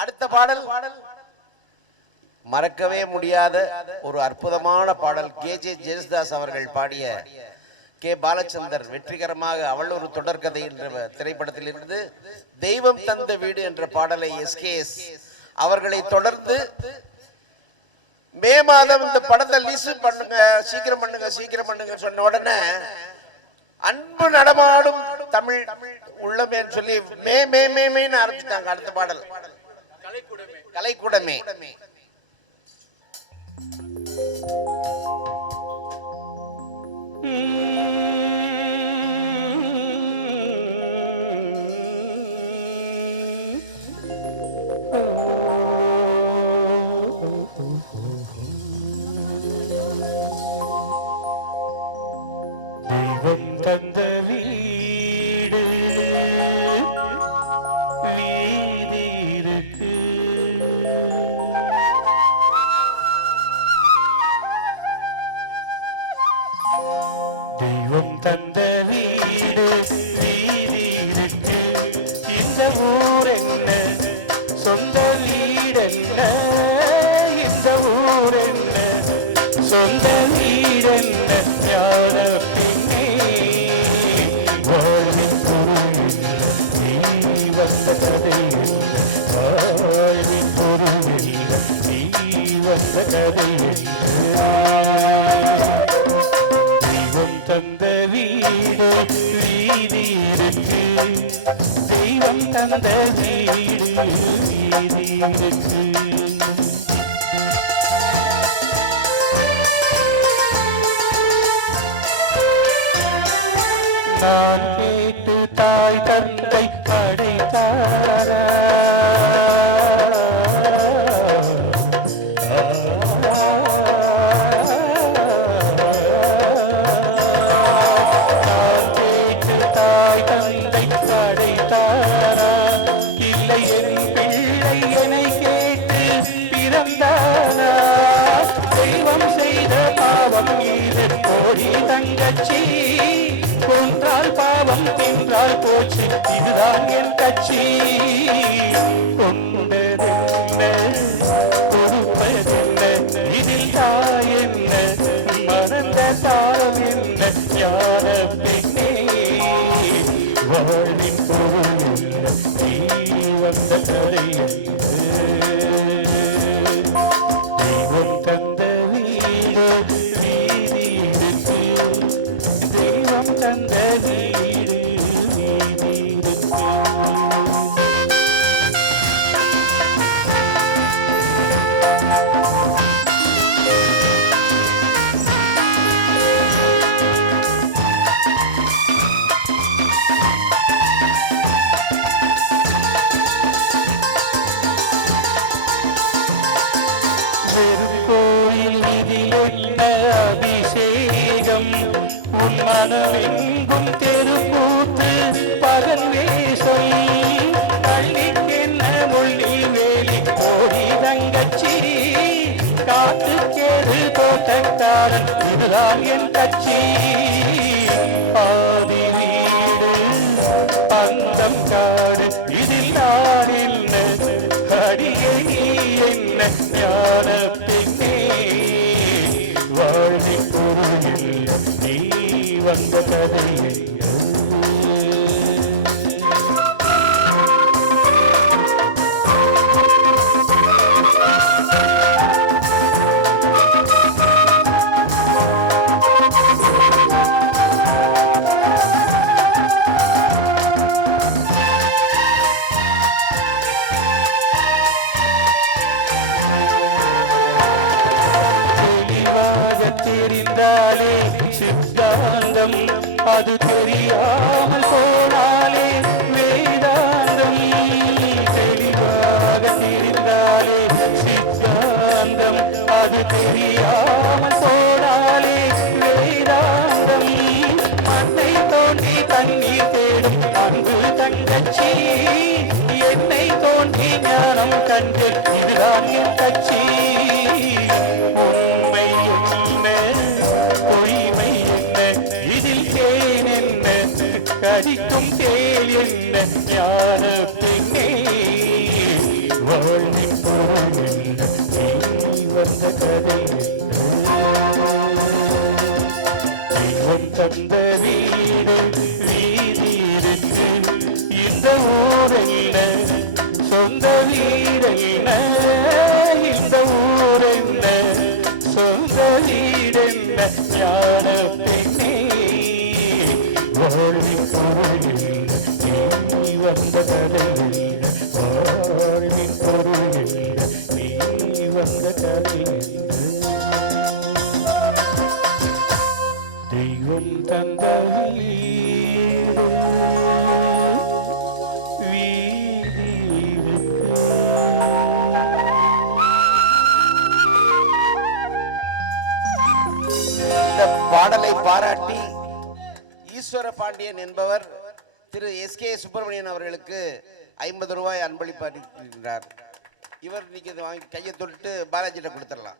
அடுத்த பாடல் மறக்கவே முடியாத ஒரு அற்புதமான பாடல். KJ ஜேசுதாஸ் அவர்கள் பாடிய கே பாலச்சந்தர் வெற்றிகரமாக அவள் ஒரு தொடர்கதை என்ற திரைப்படத்தில் இருந்து தெய்வம் தந்த வீடு என்ற பாடலை SKS அவர்களை தொடர்ந்து மே மாதம் இந்த படத்தை லிஸ்ட் பண்ணுங்க, சீக்கிரம் பண்ணுங்க, சீக்கிரம் பண்ணுங்க சொன்ன உடனே அன்பு நடமாடும் தமிழ் உள்ளமே சொல்லி மே மே மே மேன்னு ஆரம்பிச்சிட்டாங்க. அடுத்த பாடல் கலைக்கூடமே. தெய்வம் தந்த வீடு வீதி இருக்கு, தெய்வம் தந்த வீடு வீதி இருக்கு. இந்த ஊர் என்ன, சொந்த வீடு என்ன, இந்த ஊர் என்ன, சொந்த வீடு என்ன, ஞான தெய்வம் தந்த வீடு வீதி இருக்கு, தெய்வம் தந்த வீடு வீதி இருக்கு. நான் கேட்டு தாய் தந்தை படைத்தார, நான் கேட்டு தாய் தந்தை படைத்தாரா, இல்லை என் பிள்ளை என்னை கேட்டு பிறந்தானா? தெய்வம் செய்த பாவம் இது கோடி தங்கச்சி, கொன்றால் பாவம் தின்றால் போச்சு, இதுதான் என் கட்சி. கொண்டதென்ன கொடுப்பதென்ன, இதில் தாய் என்ன, மறந்த தாரம் என்ன, ஞான பெண்ணே வாழின் பொருள் என்ன, நீ வந்த கதை என்ன. தெய்வம் தந்த வீடு வீதி இருக்கு, தெய்வம் தந்த வீடு வீதி இருக்கு. கோயில் இதில் என்ன அபிஷேகம், உன் மனமெங்கும் தெருக்கூத்து பகல் வேசம், பள்ளிக்கென்ன முள்ளி வேலி கோடி தங்கச்சி, காட்டுக்கேது தோட்டக்காரன் இதுதான் என் கட்சி. ஆதி வீடு பந்தம் காடு இதில் நான் என்ன, அடியை நீ என்ன, ஞான பெண்ணே வாழ்வின் பொருள் நீ வந்த கதை என்ன. தெரிந்தாலே சித்தாந்தம், அது தெரியாமல் போனாலே வேதாந்தம். தெளிவாக தெரிந்தாலே சித்தாந்தம், அது தெரியாமல் போனாலே வேதாந்தம். மண்ணை தோண்டி தண்ணீர் தேடும் அன்பு தங்கச்சி, என்னை தோண்டி ஞானம் கண்டு இதுதான் என் கட்சி. உண்மை என்ன பொய்மை என்ன, இதில் தேன் என்ன, கடிக்கும் தேல் என்ன, ஞான பெண்ணே வாழ்வின் பொருள் என்ன நீ வந்த கதை தெய்வம் தந்த வீடு வீதி இருக்கு இந்த ஊரென்ன சொந்த வீரென்ன இந்த ஊரென்ன சொந்த வீரென்ன ஞான பெண்ணே வாழ்வின் பொருள் என்ன நீ வந்த கதை என்ன வாழ்வின் பொருள் என்ன நீ வந்த கதை தெய்வம் தந்த வீடு வீதி இருக்கு. இந்த பாடலை பாராட்டி ஈஸ்வர பாண்டியன் என்பவர் திரு எஸ்கே சுப்பிரமணியன் அவர்களுக்கு 50 ரூபாய் அன்பளிப்பாட்டிருக்கிறார். இவர் இன்னைக்கு இதை வாங்கி கையை தொட்டு பாலாஜிட்ட கொடுத்துடலாம்.